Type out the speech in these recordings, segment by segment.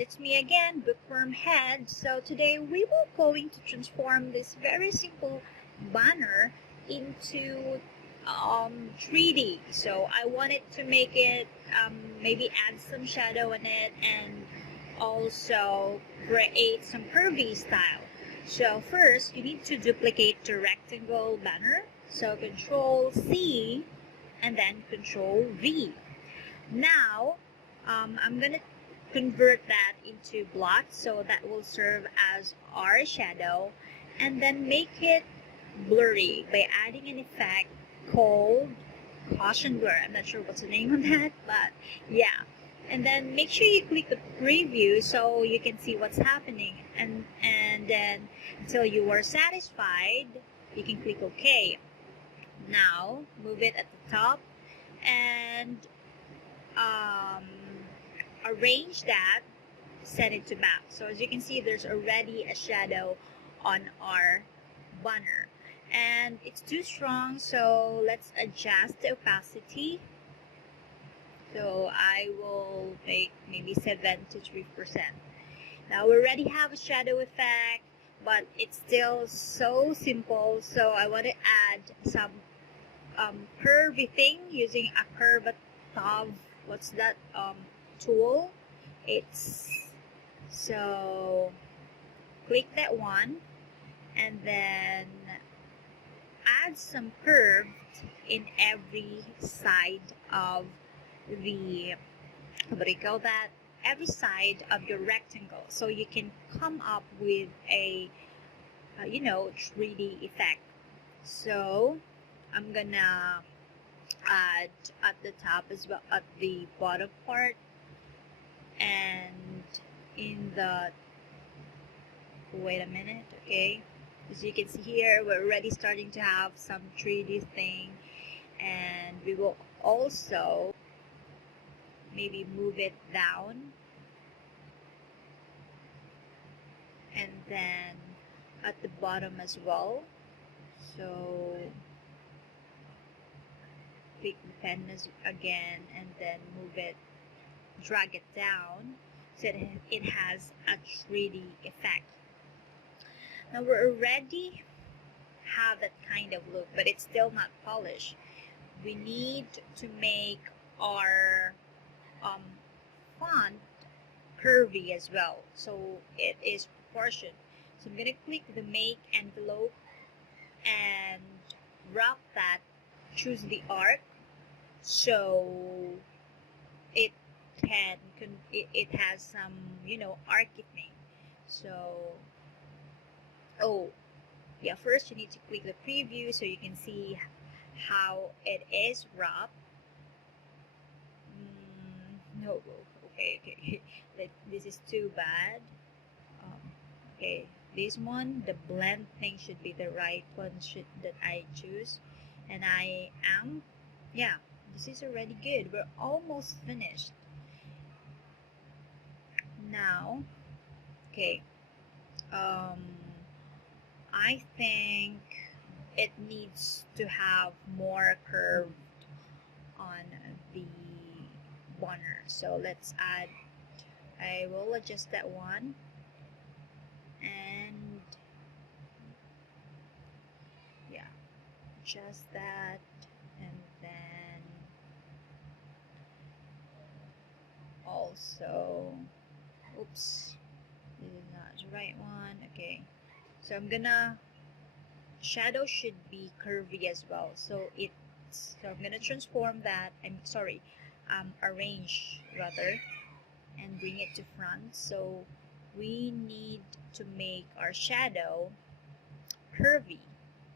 it's me again, Bookworm Head. So today we will going to transform this very simple banner into 3D. So I wanted to make it, maybe add some shadow in it and also create some curvy style. So first you need to duplicate the rectangle banner. So Control C and then Control V. Now I'm gonna convert that into blocks, so that will serve as our shadow, and then make it blurry by adding an effect called caution blur. I'm not sure what's the name of that, but yeah. And then make sure you click the preview so you can see what's happening, and then until you are satisfied you can click OK. Now move it at the top and arrange that, set it to back. So as you can see, there's already a shadow on our banner and it's too strong, so let's adjust the opacity. So I will make maybe 73%. Now we already have a shadow effect, but it's still so simple, so I want to add some curvy thing using a curvative, what's that tool? It's so click that one and then add some curve in every side of the, what do you call that, every side of your rectangle, so you can come up with a 3D effect. So I'm gonna add at the top as well, at the bottom part, and in the, wait a minute, okay, as you can see here, we're already starting to have some 3D thing, and we will also maybe move it down, and then at the bottom as well. So pick the pen again and then move it, drag it down so that it has a 3D effect. Now we already have that kind of look, but it's still not polished. We need to make our font curvy as well, so it is proportioned. So I'm gonna click the make envelope and wrap that, choose the arc, so it can it has some arcing thing. So first you need to click the preview so you can see how it is wrapped. No, okay this is too bad. Okay, this one, the blend thing should be the right one that I choose, and I am, yeah, this is already good. We're almost finished now. Okay, I think it needs to have more curve on the banner, so let's add, I will adjust that one and yeah, adjust that, and then also, oops, this is not the right one. Okay, so I'm gonna, shadow should be curvy as well, so I'm gonna transform that, arrange rather, and bring it to front. So we need to make our shadow curvy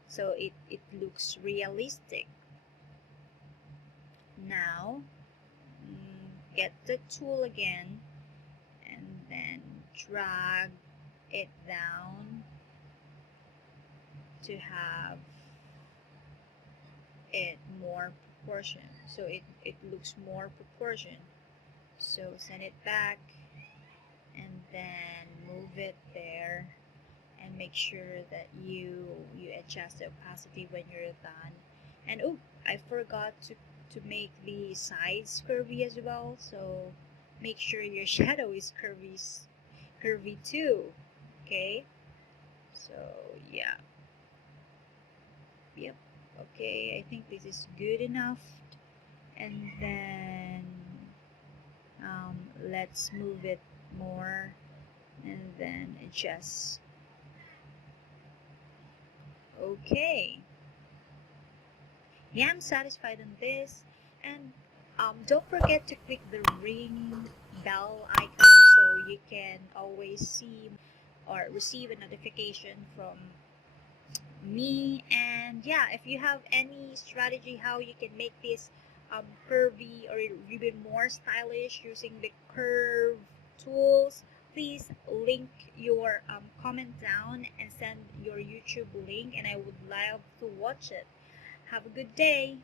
so it looks realistic. Now get the tool again and then drag it down to have it more proportion, so it looks more proportion. So send it back and then move it there, and make sure that you adjust the opacity when you're done. And I forgot to make the sides curvy as well, so make sure your shadow is curvy too. Okay, so yeah, yep, okay, I think this is good enough. And then let's move it more and then adjust. Okay, yeah, I'm satisfied on this. And don't forget to click the ring bell icon so you can always see or receive a notification from me. And yeah, if you have any strategy how you can make this curvy or even more stylish using the curve tools, please link your comment down and send your YouTube link, and I would love to watch it. Have a good day.